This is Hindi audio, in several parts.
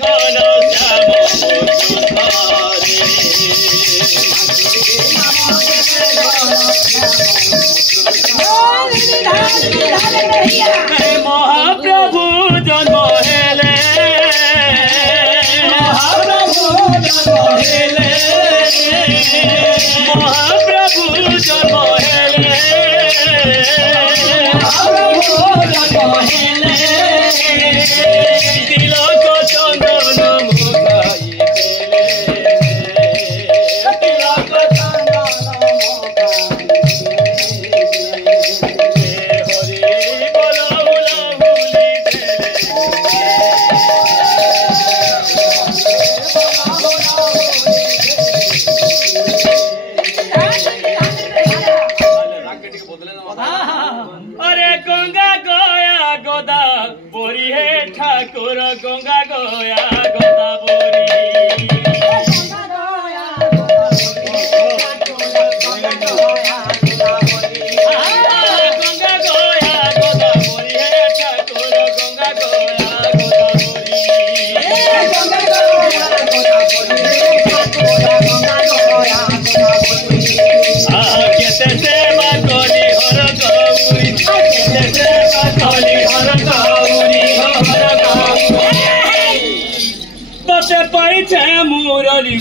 ঘন শ্যাম মহাপ্রভু জন্ম হেলে মহাপ্রভু জন্ম হেলে তিলক চন্দন अरे गंगा गया गोदा बोरी है ठाकुर गंगा गया गोदा बोरी गंगा गया गोदा बोरी है ठाकुर गंगा गया बसे पाइछे मुरली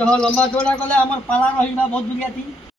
लंबा चौड़ा कले पाला रही बहुत दुनिया थी।